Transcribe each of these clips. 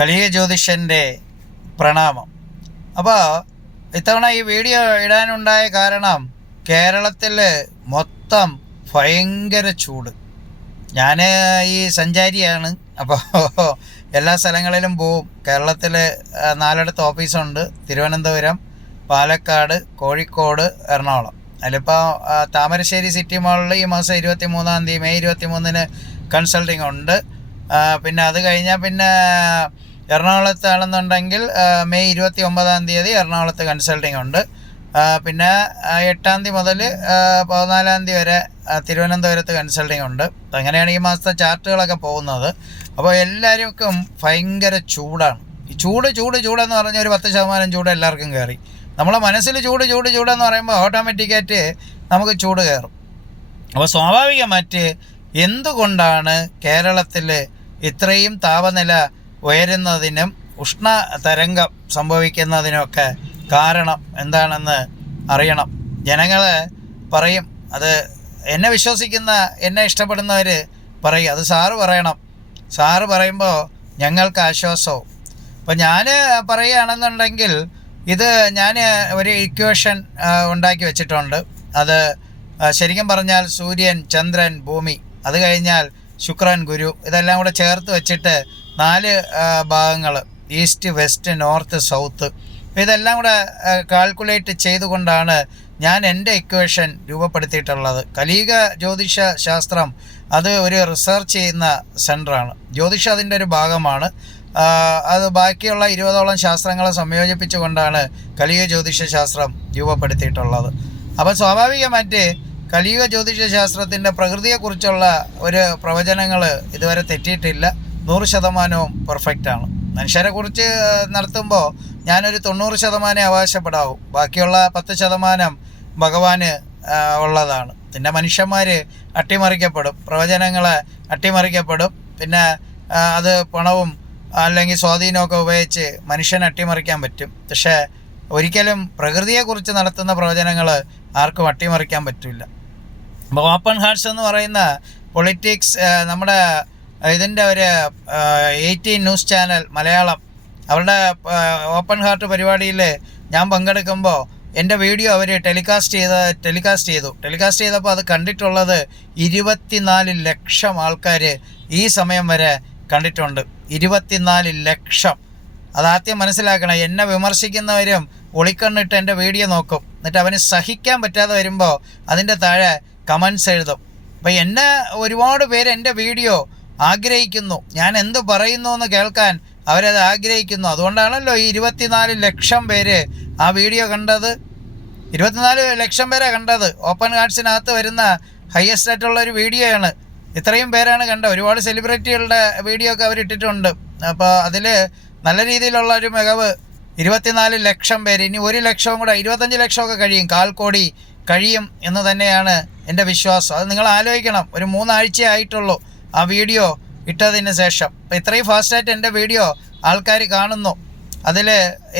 കലിയ ജ്യോതിഷന്റെ പ്രണാമം. അപ്പോൾ ഇത്തവണ ഈ വീഡിയോ ഇടാനുണ്ടായ കാരണം കേരളത്തിൽ മൊത്തം ഭയങ്കര ചൂട്. ഞാൻ ഈ സഞ്ചാരിയാണ്. അപ്പോൾ എല്ലാ സ്ഥലങ്ങളിലും പോവും. കേരളത്തിൽ നാലിടത്ത് ഓഫീസുണ്ട്. തിരുവനന്തപുരം പാലക്കാട് കോഴിക്കോട് എറണാകുളം. അതിലിപ്പോൾ താമരശ്ശേരി സിറ്റി മാളിൽ ഈ മാസം ഇരുപത്തി മൂന്നാം തീയതി മെയ് ഇരുപത്തി മൂന്നിന് കൺസൾട്ടിംഗ് ഉണ്ട് പിന്നെ അത് കഴിഞ്ഞാൽ പിന്നെ എറണാകുളത്താണെന്നുണ്ടെങ്കിൽ ആണെന്നുണ്ടെങ്കിൽ മെയ് ഇരുപത്തി ഒമ്പതാം തീയതി എറണാകുളത്ത് കൺസൾട്ടിംഗ് ഉണ്ട്. പിന്നെ എട്ടാം തീയതി മുതൽ പതിനാലാം തീയതി വരെ തിരുവനന്തപുരത്ത് കൺസൾട്ടിംഗ് ഉണ്ട്. അങ്ങനെയാണ് ഈ മാസത്തെ ചാർട്ടുകളൊക്കെ പോകുന്നത്. അപ്പോൾ എല്ലാവർക്കും ഭയങ്കര ചൂടാണ്. ചൂട് ചൂട് ചൂടെന്ന് പറഞ്ഞാൽ ഒരു പത്ത് ശതമാനം ചൂട് എല്ലാവർക്കും കയറി നമ്മളെ മനസ്സിൽ ചൂട് ചൂട് ചൂടെന്ന് പറയുമ്പോൾ ഓട്ടോമാറ്റിക്കായിട്ട് നമുക്ക് ചൂട് കയറും അപ്പോൾ സ്വാഭാവികമായിട്ട് എന്തുകൊണ്ടാണ് കേരളത്തിൽ ഇത്രയും താപനില ഉയരുന്നതിനും ഉഷ്ണ തരംഗം സംഭവിക്കുന്നതിനൊക്കെ കാരണം എന്താണെന്ന് അറിയണം. ജനങ്ങൾ പറയും അത് എന്നെ വിശ്വസിക്കുന്ന എന്നെ ഇഷ്ടപ്പെടുന്നവർ പറയും അത് സാറ് പറയണം. സാറ് പറയുമ്പോൾ ഞങ്ങൾക്ക് ആശ്വാസവും. അപ്പം ഞാൻ പറയുകയാണെന്നുണ്ടെങ്കിൽ ഇത് ഞാൻ ഒരു ഇക്വേഷൻ ഉണ്ടാക്കി വെച്ചിട്ടുണ്ട്. അത് ശരിക്കും പറഞ്ഞാൽ സൂര്യൻ ചന്ദ്രൻ ഭൂമി അത് കഴിഞ്ഞാൽ ശുക്രൻ ഗുരു ഇതെല്ലാം കൂടെ ചേർത്ത് വെച്ചിട്ട് നാല് ഭാഗങ്ങൾ ഈസ്റ്റ് വെസ്റ്റ് നോർത്ത് സൗത്ത്. ഇതെല്ലാം കൂടെ കാൽക്കുലേറ്റ് ചെയ്തുകൊണ്ടാണ് ഞാൻ എന്റെ ഇക്വേഷൻ രൂപപ്പെടുത്തിയിട്ടുള്ളത്. കലീക ജ്യോതിഷ ശാസ്ത്രം അത് ഒരു റിസർച്ച് ചെയ്യുന്ന സെന്ററാണ് ജ്യോതിഷ അതിന്റെ ഒരു ഭാഗമാണ്. അത് ബാക്കിയുള്ള ഇരുപതോളം ശാസ്ത്രങ്ങളെ സംയോജിപ്പിച്ചുകൊണ്ടാണ് കലിയുഗ ജ്യോതിഷ ശാസ്ത്രം രൂപപ്പെടുത്തിയിട്ടുള്ളത്. അപ്പോൾ സ്വാഭാവികമായിട്ട് കലിയുഗ ജ്യോതിഷ ശാസ്ത്രത്തിന്റെ പ്രകൃതിയെക്കുറിച്ചുള്ള ഒരു പ്രവചനങ്ങൾ ഇതുവരെ തെറ്റിയിട്ടില്ല. നൂറ് ശതമാനവും പെർഫെക്റ്റാണ് മനുഷ്യരെക്കുറിച്ച് നടത്തുമ്പോൾ ഞാനൊരു തൊണ്ണൂറ് ശതമാനം അവകാശപ്പെടാവും. ബാക്കിയുള്ള പത്ത് ശതമാനം ഭഗവാന് ഉള്ളതാണ്. പിന്നെ മനുഷ്യന്മാർ അട്ടിമറിക്കപ്പെടും. പ്രവചനങ്ങളെ അട്ടിമറിക്കപ്പെടും. പിന്നെ അത് പണവും അല്ലെങ്കിൽ സ്വാധീനമൊക്കെ ഉപയോഗിച്ച് മനുഷ്യനെ അട്ടിമറിക്കാൻ പറ്റും. പക്ഷേ ഒരിക്കലും പ്രകൃതിയെക്കുറിച്ച് നടത്തുന്ന പ്രവചനങ്ങൾ ആർക്കും അട്ടിമറിക്കാൻ പറ്റില്ല അപ്പോൾ ഓപ്പൺ ഹാർട്സ് എന്ന് പറയുന്ന പൊളിറ്റിക്സ് നമ്മുടെ ഇതിന്റെ ഒരു എയ്റ്റീൻ ന്യൂസ് ചാനൽ മലയാളം. അവരുടെ ഓപ്പൺ ഹാർട്ട് പരിപാടിയിൽ ഞാൻ പങ്കെടുക്കുമ്പോൾ എന്റെ വീഡിയോ അവർ ടെലികാസ്റ്റ് ചെയ്ത ടെലികാസ്റ്റ് ചെയ്തു. ടെലികാസ്റ്റ് ചെയ്തപ്പോൾ അത് കണ്ടിട്ടുള്ളത് ഇരുപത്തിനാല് ലക്ഷം ആൾക്കാർ ഈ സമയം വരെ കണ്ടിട്ടുണ്ട്. ഇരുപത്തിനാല് ലക്ഷം. അതാദ്യം മനസ്സിലാക്കണം. എന്നെ വിമർശിക്കുന്നവരും ഒളിക്കണ്ണിട്ട് എന്റെ വീഡിയോ നോക്കും. എന്നിട്ട് അവന് സഹിക്കാൻ പറ്റാതെ വരുമ്പോൾ അതിന്റെ താഴെ കമൻസ് എഴുതും. അപ്പം എന്നെ ഒരുപാട് പേര് എന്റെ വീഡിയോ ആഗ്രഹിക്കുന്നു. ഞാൻ എന്ത് പറയുന്നു എന്ന് കേൾക്കാൻ അവരത് ആഗ്രഹിക്കുന്നു. അതുകൊണ്ടാണല്ലോ ഈ ഇരുപത്തിനാല് ലക്ഷം പേര് ആ വീഡിയോ കണ്ടത്. ഇരുപത്തിനാല് ലക്ഷം പേരെ കണ്ടത്. ഓപ്പൺ കാർഡ്സിനകത്ത് വരുന്ന ഹയസ്റ്റ് ആയിട്ടുള്ള ഒരു വീഡിയോയാണ്. ഇത്രയും പേരാണ് കണ്ടത്. ഒരുപാട് സെലിബ്രിറ്റികളുടെ വീഡിയോ ഒക്കെ അവരിട്ടിട്ടുണ്ട്. അപ്പോൾ അതിൽ നല്ല രീതിയിലുള്ള ഒരു മികവ്. ഇരുപത്തിനാല് ലക്ഷം പേര്. ഇനി ഒരു ലക്ഷവും കൂടെ ഇരുപത്തഞ്ച് ലക്ഷമൊക്കെ കഴിയും. കാൽ കോടി കഴിയും എന്ന് തന്നെയാണ് എന്റെ വിശ്വാസം. അത് നിങ്ങൾ ആലോചിക്കണം. ഒരു മൂന്നാഴ്ച ആയിട്ടുള്ളൂ ആ വീഡിയോ ഇട്ടതിന് ശേഷം. ഇത്രയും ഫാസ്റ്റായിട്ട് എന്റെ വീഡിയോ ആൾക്കാർ കാണുന്നു. അതിൽ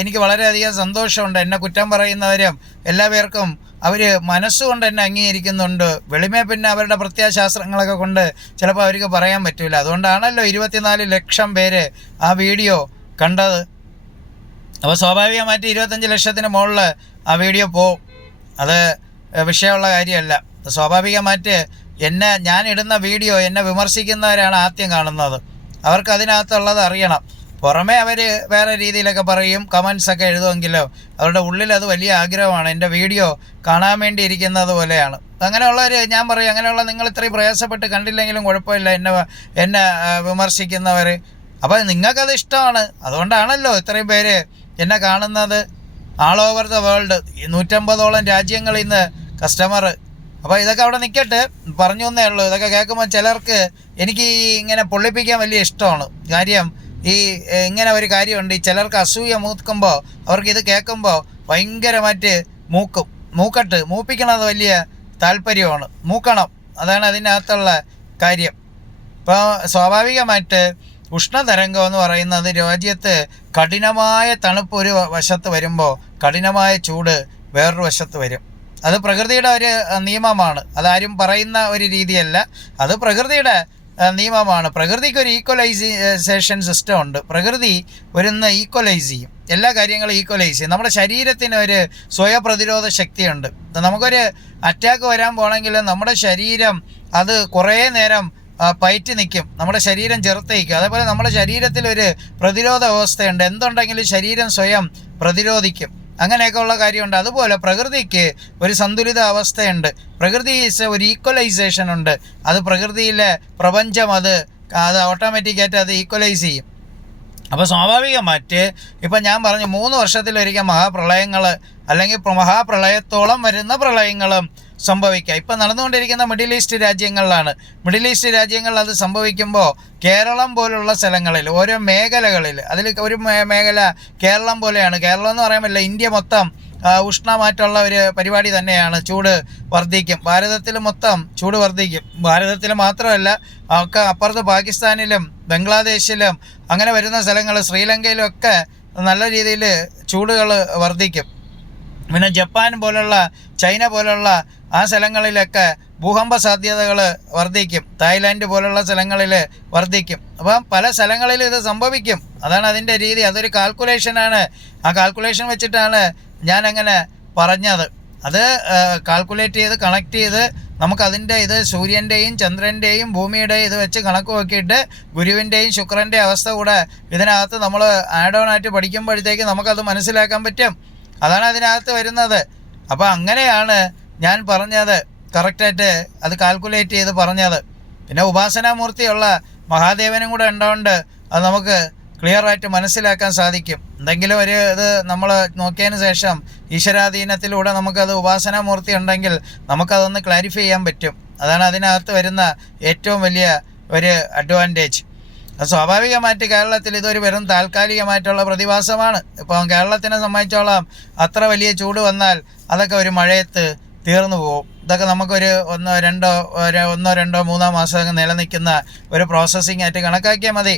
എനിക്ക് വളരെയധികം സന്തോഷമുണ്ട്. എന്നെ കുറ്റം പറയുന്നവരും എല്ലാ പേർക്കും അവർ മനസ്സുകൊണ്ട് എന്നെ അംഗീകരിക്കുന്നുണ്ട്. വെളിമേ പിന്നെ അവരുടെ പ്രത്യാശാസ്ത്രങ്ങളൊക്കെ കൊണ്ട് ചിലപ്പോൾ അവർക്ക് പറയാൻ പറ്റില്ല അതുകൊണ്ടാണല്ലോ ഇരുപത്തിനാല് ലക്ഷം പേര് ആ വീഡിയോ കണ്ടത്. അപ്പോൾ സ്വാഭാവികമായിട്ട് ഇരുപത്തഞ്ച് ലക്ഷത്തിന് മുകളിൽ ആ വീഡിയോ പോവും അത് വിഷയമുള്ള കാര്യമല്ല. സ്വാഭാവികമായിട്ട് എന്നെ ഞാൻ ഇടുന്ന വീഡിയോ എന്നെ വിമർശിക്കുന്നവരാണ് ആദ്യം കാണുന്നത്. അവർക്ക് അതിനകത്തുള്ളത് അറിയണം. പുറമേ അവർ വേറെ രീതിയിലൊക്കെ പറയും കമൻസൊക്കെ എഴുതുമെങ്കിലോ അവരുടെ ഉള്ളിൽ അത് വലിയ ആഗ്രഹമാണ്. എന്റെ വീഡിയോ കാണാൻ വേണ്ടി ഇരിക്കുന്നത് പോലെയാണ്. അങ്ങനെയുള്ളവർ ഞാൻ പറയും അങ്ങനെയുള്ള നിങ്ങൾ ഇത്രയും പ്രയാസപ്പെട്ട് കണ്ടില്ലെങ്കിലും കുഴപ്പമില്ല എന്നെ എന്നെ വിമർശിക്കുന്നവർ അപ്പോൾ നിങ്ങൾക്കത് ഇഷ്ടമാണ്. അതുകൊണ്ടാണല്ലോ ഇത്രയും പേര് എന്നെ കാണുന്നത്. ആൾ ഓവർ ദ വേൾഡ് നൂറ്റമ്പതോളം രാജ്യങ്ങളിൽ നിന്ന് കസ്റ്റമർ അപ്പോൾ ഇതൊക്കെ അവിടെ നിൽക്കട്ടെ പറഞ്ഞു തന്നേ ഉള്ളൂ. ഇതൊക്കെ കേൾക്കുമ്പോൾ ചിലർക്ക് എനിക്ക് ഇങ്ങനെ പൊള്ളിപ്പിക്കാൻ വലിയ ഇഷ്ടമാണ്. കാര്യം ഈ ഇങ്ങനെ ഒരു കാര്യമുണ്ട്. ഈ ചിലർക്ക് അസൂയ മൂക്കുമ്പോൾ അവർക്ക് ഇത് കേൾക്കുമ്പോൾ ഭയങ്കരമായിട്ട് മൂക്കും. മൂക്കട്ട്. മൂപ്പിക്കണത് വലിയ താല്പര്യമാണ്. മൂക്കണം. അതാണ് അതിനകത്തുള്ള കാര്യം. ഇപ്പോൾ സ്വാഭാവികമായിട്ട് ഉഷ്ണതരംഗം എന്ന് പറയുന്നത് രാജ്യത്ത് കഠിനമായ തണുപ്പ് ഒരു വശത്ത് വരുമ്പോൾ കഠിനമായ ചൂട് വേറൊരു വശത്ത് വരും. അത് പ്രകൃതിയുടെ ഒരു നിയമമാണ്. അതാരും പറയുന്ന ഒരു രീതിയല്ല. അത് പ്രകൃതിയുടെ നിയമമാണ്. പ്രകൃതിക്ക് ഒരു ഈക്വലൈസേഷൻ സിസ്റ്റം ഉണ്ട്. പ്രകൃതി ഒരുന്ന് ഈക്വലൈസ് ചെയ്യും. എല്ലാ കാര്യങ്ങളും ഈക്വലൈസ് ചെയ്യും. നമ്മുടെ ശരീരത്തിന് ഒരു സ്വയപ്രതിരോധ ശക്തിയുണ്ട്. നമുക്കൊരു അറ്റാക്ക് വരാൻ പോകണമെങ്കിൽ നമ്മുടെ ശരീരം അത് കുറേ നേരം പയറ്റി നിൽക്കും നമ്മുടെ ശരീരം ചെറുത്തേക്കും. അതേപോലെ നമ്മുടെ ശരീരത്തിൽ ഒരു പ്രതിരോധ വ്യവസ്ഥയുണ്ട്. എന്തുണ്ടെങ്കിലും ശരീരം സ്വയം പ്രതിരോധിക്കും. അങ്ങനെയൊക്കെ ഉള്ള കാര്യമുണ്ട്. അതുപോലെ പ്രകൃതിക്ക് ഒരു സന്തുലിത അവസ്ഥയുണ്ട് പ്രകൃതി ഒരു ഈക്വലൈസേഷൻ ഉണ്ട്. അത് പ്രകൃതിയിലെ പ്രപഞ്ചം അത് അത് ഓട്ടോമാറ്റിക്കായിട്ട് അത് ഈക്വലൈസ് ചെയ്യും. അപ്പോൾ സ്വാഭാവികമായിട്ട് ഇപ്പം ഞാൻ പറഞ്ഞു മൂന്ന് വർഷത്തിലൊരിക്കൽ മഹാപ്രളയങ്ങൾ അല്ലെങ്കിൽ പ്ര- മഹാപ്രളയത്തോളം വരുന്ന പ്രളയങ്ങളും സംഭവിക്കുക ഇപ്പം നടന്നുകൊണ്ടിരിക്കുന്ന മിഡിൽ ഈസ്റ്റ് രാജ്യങ്ങളിലാണ്. മിഡിൽ ഈസ്റ്റ് രാജ്യങ്ങളിൽ അത് സംഭവിക്കുമ്പോൾ കേരളം പോലുള്ള സ്ഥലങ്ങളിൽ ഓരോ മേഖലകളിൽ അതിൽ ഒരു മേഖല കേരളം പോലെയാണ്. കേരളം എന്ന് പറയാൻ പറ്റില്ല ഇന്ത്യ മൊത്തം ആ, ഉഷ്ണമാറ്റമുള്ള ഒരു പരിപാടി തന്നെയാണ് ചൂട് വർദ്ധിക്കും. ഭാരതത്തിൽ മൊത്തം ചൂട് വർദ്ധിക്കും. ഭാരതത്തിൽ മാത്രമല്ല ഒക്കെ അപ്പുറത്ത് പാകിസ്ഥാനിലും ബംഗ്ലാദേശിലും അങ്ങനെ വരുന്ന സ്ഥലങ്ങൾ ശ്രീലങ്കയിലും ഒക്കെ നല്ല രീതിയിൽ ചൂടുകൾ വർദ്ധിക്കും. പിന്നെ ജപ്പാൻ പോലുള്ള ചൈന പോലുള്ള ആ സ്ഥലങ്ങളിലൊക്കെ ഭൂകമ്പ സാധ്യതകൾ വർദ്ധിക്കും. തായ്ലാൻഡ് പോലുള്ള സ്ഥലങ്ങളിൽ വർദ്ധിക്കും. അപ്പം പല സ്ഥലങ്ങളിലും ഇത് സംഭവിക്കും. അതാണ് അതിന്റെ രീതി. അതൊരു കാൽക്കുലേഷനാണ് ആ കാൽക്കുലേഷൻ വെച്ചിട്ടാണ് ഞാൻ അങ്ങനെ പറഞ്ഞത്. അത് കാൽക്കുലേറ്റ് ചെയ്ത് കണക്ട് ചെയ്ത് നമുക്കതിന്റെ ഇത് സൂര്യന്റെയും ചന്ദ്രന്റെയും ഭൂമിയുടെയും ഇത് വെച്ച് കണക്ക് നോക്കിയിട്ട് ഗുരുവിന്റെയും ശുക്രന്റെയും അവസ്ഥ കൂടെ ഇതിനകത്ത് നമ്മൾ ആഡ് ഓൺ ആയിട്ട് പഠിക്കുമ്പോഴത്തേക്ക് നമുക്കത് മനസ്സിലാക്കാൻ പറ്റും. അതാണ് അതിനകത്ത് വരുന്നത്. അപ്പോൾ അങ്ങനെയാണ് ഞാൻ പറഞ്ഞത്. കറക്റ്റായിട്ട് അത് കാൽക്കുലേറ്റ് ചെയ്ത് പറഞ്ഞത്. പിന്നെ ഉപാസനാമൂർത്തിയുള്ള മഹാദേവനും കൂടെ ഉണ്ടോണ്ട് അത് നമുക്ക് ക്ലിയർ ആയിട്ട് മനസ്സിലാക്കാൻ സാധിക്കും. എന്തെങ്കിലും ഒരു ഇത് നമ്മൾ നോക്കിയതിന് ശേഷം ഈശ്വരാധീനത്തിലൂടെ നമുക്കത് ഉപാസനാമൂർത്തി ഉണ്ടെങ്കിൽ നമുക്കതൊന്ന് ക്ലാരിഫൈ ചെയ്യാൻ പറ്റും. അതാണ് അതിനകത്ത് വരുന്ന ഏറ്റവും വലിയ ഒരു അഡ്വാന്റേജ് സ്വാഭാവികമായിട്ട് കേരളത്തിൽ ഇതൊരു വെറും താൽക്കാലികമായിട്ടുള്ള പ്രതിഭാസമാണ്. ഇപ്പം കേരളത്തിനെ സംബന്ധിച്ചോളം അത്ര വലിയ ചൂട് വന്നാൽ അതൊക്കെ ഒരു മഴയത്ത് തീർന്നു പോകും ഇതൊക്കെ നമുക്കൊരു ഒന്നോ രണ്ടോ ഒന്നോ രണ്ടോ മൂന്നോ മാസം നിലനിൽക്കുന്ന ഒരു പ്രോസസ്സിംഗ് ആയിട്ട് കണക്കാക്കിയാൽ മതി.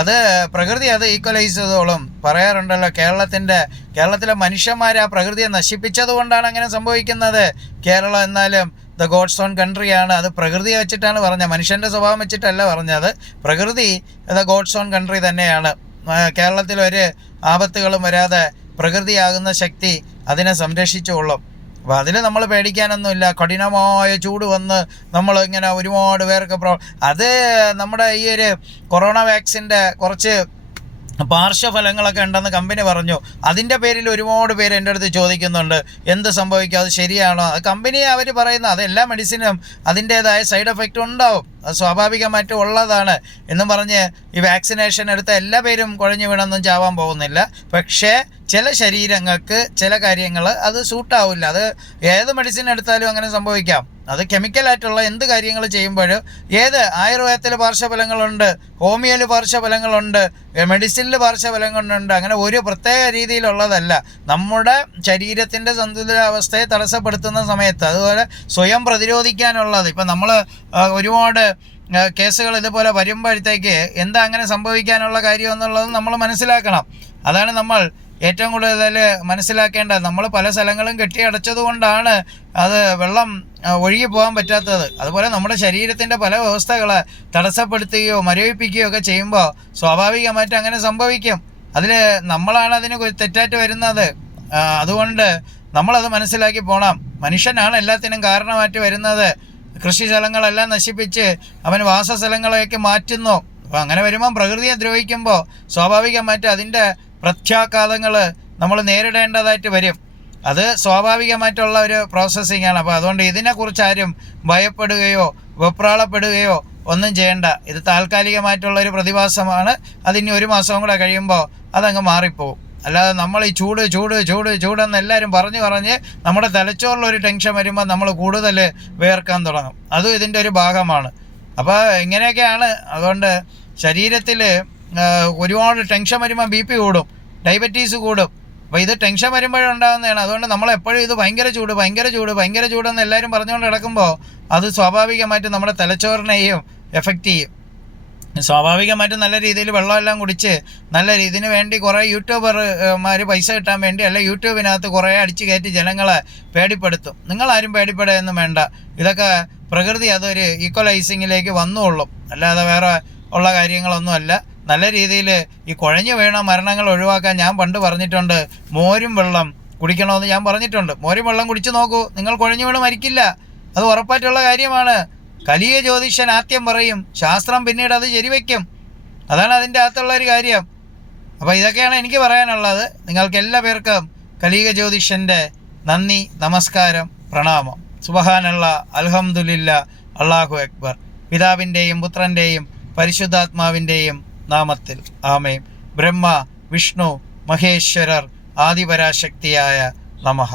അത് പ്രകൃതി അത് ഈക്വലൈസ് ചെയ്തോളും. പറയാറുണ്ടല്ലോ കേരളത്തിന്റെ കേരളത്തിലെ മനുഷ്യന്മാർ ആ പ്രകൃതിയെ നശിപ്പിച്ചത് കൊണ്ടാണ് അങ്ങനെ സംഭവിക്കുന്നത്. കേരളം എന്നാലും ദ ഗോഡ്സ് ഓൺ കൺട്രിയാണ്. അത് പ്രകൃതിയെ വെച്ചിട്ടാണ് പറഞ്ഞത്. മനുഷ്യന്റെ സ്വഭാവം വെച്ചിട്ടല്ല പറഞ്ഞത്. പ്രകൃതി ദ ഗോഡ്സ് ഓൺ കൺട്രി തന്നെയാണ്. കേരളത്തിൽ ഒരു ആപത്തുകളും വരാതെ പ്രകൃതിയാകുന്ന ശക്തി അതിനെ സംരക്ഷിച്ചുകൊള്ളും. അപ്പോൾ അതിൽ നമ്മൾ പേടിക്കാനൊന്നുമില്ല. കഠിനമായ ചൂട് വന്ന് നമ്മൾ ഇങ്ങനെ ഒരുപാട് പേർക്ക് പ്രോ അത് നമ്മുടെ ഈ ഒരു കൊറോണ വാക്സിന്റെ കുറച്ച് പാർശ്വഫലങ്ങളൊക്കെ ഉണ്ടെന്ന് കമ്പനി പറഞ്ഞു. അതിന്റെ പേരിൽ ഒരുപാട് പേര് എന്റെ അടുത്ത് ചോദിക്കുന്നുണ്ട്. എന്ത് സംഭവിക്കും? അത് ശരിയാണോ? അത് കമ്പനി അവർ പറയുന്ന അത് എല്ലാ മെഡിസിനും അതിന്റേതായ സൈഡ് എഫക്റ്റ് ഉണ്ടാവും. അത് സ്വാഭാവികമായിട്ടും ഉള്ളതാണ് എന്നും പറഞ്ഞ് ഈ വാക്സിനേഷൻ എടുത്ത എല്ലാ പേരും കുഴഞ്ഞു വീണൊന്നും ചാവാൻ പോകുന്നില്ല. പക്ഷേ ചില ശരീരങ്ങൾക്ക് ചില കാര്യങ്ങൾ അത് സൂട്ടാവില്ല അത് ഏത് മെഡിസിൻ എടുത്താലും അങ്ങനെ സംഭവിക്കാം. അത് കെമിക്കലായിട്ടുള്ള എന്ത് കാര്യങ്ങൾ ചെയ്യുമ്പോഴും ഏത് ആയുർവേദത്തിൽ പാർശ്വഫലങ്ങളുണ്ട് ഹോമിയോയിൽ പാർശ്വഫലങ്ങളുണ്ട് മെഡിസിനിൽ പാർശ്വഫലങ്ങളുണ്ട് അങ്ങനെ ഒരു പ്രത്യേക രീതിയിലുള്ളതല്ല. നമ്മുടെ ശരീരത്തിന്റെ സന്തുലിതാവസ്ഥയെ തടസ്സപ്പെടുത്തുന്ന സമയത്ത് അതുപോലെ സ്വയം പ്രതിരോധിക്കാനുള്ളത്. ഇപ്പം നമ്മൾ ഒരുപാട് കേസുകൾ ഇതുപോലെ വരുമ്പോഴത്തേക്ക് എന്താ അങ്ങനെ സംഭവിക്കാനുള്ള കാര്യം എന്നുള്ളത് നമ്മൾ മനസ്സിലാക്കണം. അതാണ് നമ്മൾ ഏറ്റവും കൂടുതൽ മനസ്സിലാക്കേണ്ടത് നമ്മൾ പല സ്ഥലങ്ങളും കെട്ടിയടച്ചത് കൊണ്ടാണ് അത് വെള്ളം ഒഴുകി പോകാൻ പറ്റാത്തത്. അതുപോലെ നമ്മുടെ ശരീരത്തിന്റെ പല വ്യവസ്ഥകളെ തടസ്സപ്പെടുത്തുകയോ മരവിപ്പിക്കുകയോ ഒക്കെ ചെയ്യുമ്പോൾ സ്വാഭാവികമായിട്ട് അങ്ങനെ സംഭവിക്കും. അതിൽ നമ്മളാണ് അതിന് തെറ്റായിട്ട് വരുന്നത്. അതുകൊണ്ട് നമ്മളത് മനസ്സിലാക്കി പോകണം മനുഷ്യനാണ് എല്ലാത്തിനും കാരണമായിട്ട് വരുന്നത്. കൃഷി സ്ഥലങ്ങളെല്ലാം നശിപ്പിച്ച് അവൻ വാസസ്ഥലങ്ങളെയൊക്കെ മാറ്റുന്നു. അപ്പോൾ അങ്ങനെ വരുമ്പം പ്രകൃതിയെ ദ്രോഹിക്കുമ്പോൾ സ്വാഭാവികമായിട്ട് അതിന്റെ പ്രത്യാഘാതങ്ങൾ നമ്മൾ നേരിടേണ്ടതായിട്ട് വരും. അത് സ്വാഭാവികമായിട്ടുള്ള ഒരു പ്രോസസ്സിംഗ് ആണ്. അപ്പോൾ അതുകൊണ്ട് ഇതിനെക്കുറിച്ച് ആരും ഭയപ്പെടുകയോ വെപ്രാളപ്പെടുകയോ ഒന്നും ചെയ്യേണ്ട. ഇത് താൽക്കാലികമായിട്ടുള്ള ഒരു പ്രതിഭാസമാണ്. അതിനി ഒരു മാസവും കൂടെ കഴിയുമ്പോൾ അതങ്ങ് മാറിപ്പോവും. അല്ലാതെ നമ്മൾ ഈ ചൂട് ചൂട് ചൂട് ചൂടെന്ന് എല്ലാവരും പറഞ്ഞു പറഞ്ഞ് നമ്മുടെ തലച്ചോറിലൊരു ടെൻഷൻ വരുമ്പോൾ നമ്മൾ കൂടുതൽ വേർക്കാൻ തുടങ്ങും. അതും ഇതിന്റെ ഒരു ഭാഗമാണ്. അപ്പോൾ ഇങ്ങനെയൊക്കെയാണ്. അതുകൊണ്ട് ശരീരത്തിൽ ഒരുപാട് ടെൻഷൻ വരുമ്പോൾ ബി പി കൂടും. ഡയബറ്റീസ് കൂടും. അപ്പോൾ ഇത് ടെൻഷൻ വരുമ്പോഴുണ്ടാകുന്നതാണ് അതുകൊണ്ട് നമ്മൾ എപ്പോഴും ഇത് ഭയങ്കര ചൂട് ഭയങ്കര ചൂട് ഭയങ്കര ചൂടെന്ന് എല്ലാവരും പറഞ്ഞുകൊണ്ട് കിടക്കുമ്പോൾ അത് സ്വാഭാവികമായിട്ട് നമ്മുടെ തലച്ചോറിനെയും എഫക്റ്റ് ചെയ്യും. സ്വാഭാവികമായിട്ടും നല്ല രീതിയിൽ വെള്ളമെല്ലാം കുടിച്ച് നല്ല ഇതിന് വേണ്ടി കുറേ യൂട്യൂബർമാർ പൈസ കിട്ടാൻ വേണ്ടി അല്ല യൂട്യൂബിനകത്ത് കുറേ അടിച്ചു കയറ്റി ജനങ്ങളെ പേടിപ്പെടുത്തും. നിങ്ങളാരും പേടിപ്പെടുകയൊന്നും വേണ്ട. ഇതൊക്കെ പ്രകൃതി അതൊരു ഈക്വലൈസിങ്ങിലേക്ക് വന്നുകൊള്ളും അല്ലാതെ വേറെ ഉള്ള കാര്യങ്ങളൊന്നുമല്ല. നല്ല രീതിയിൽ ഈ കുഴഞ്ഞു വീണ മരണങ്ങൾ ഒഴിവാക്കാൻ ഞാൻ പണ്ട് പറഞ്ഞിട്ടുണ്ട് മോരും വെള്ളം കുടിക്കണമെന്ന് ഞാൻ പറഞ്ഞിട്ടുണ്ട്. മോരും വെള്ളം കുടിച്ചു നോക്കൂ നിങ്ങൾ കുഴഞ്ഞു വീണ് മരിക്കില്ല. അത് ഉറപ്പായിട്ടുള്ള കാര്യമാണ്. കലിയ ജ്യോതിഷൻ ആദ്യം പറയും ശാസ്ത്രം പിന്നീട് അത് ശരിവയ്ക്കും അതാണ് അതിന്റെ അകത്തുള്ള ഒരു കാര്യം. അപ്പോൾ ഇതൊക്കെയാണ് എനിക്ക് പറയാനുള്ളത്. നിങ്ങൾക്ക് എല്ലാ പേർക്കും കലിക ജ്യോതിഷന്റെ നന്ദി നമസ്കാരം പ്രണാമം. സുബഹാനുള്ള അലഹമുല്ല അള്ളാഹു അക്ബർ. പിതാവിന്റെയും പുത്രന്റെയും പരിശുദ്ധാത്മാവിന്റെയും നാമത്തിൽ. ആമേം ബ്രഹ്മ വിഷ്ണു മഹേശ്വരർ ആദിപരാശക്തിയായ നമഃ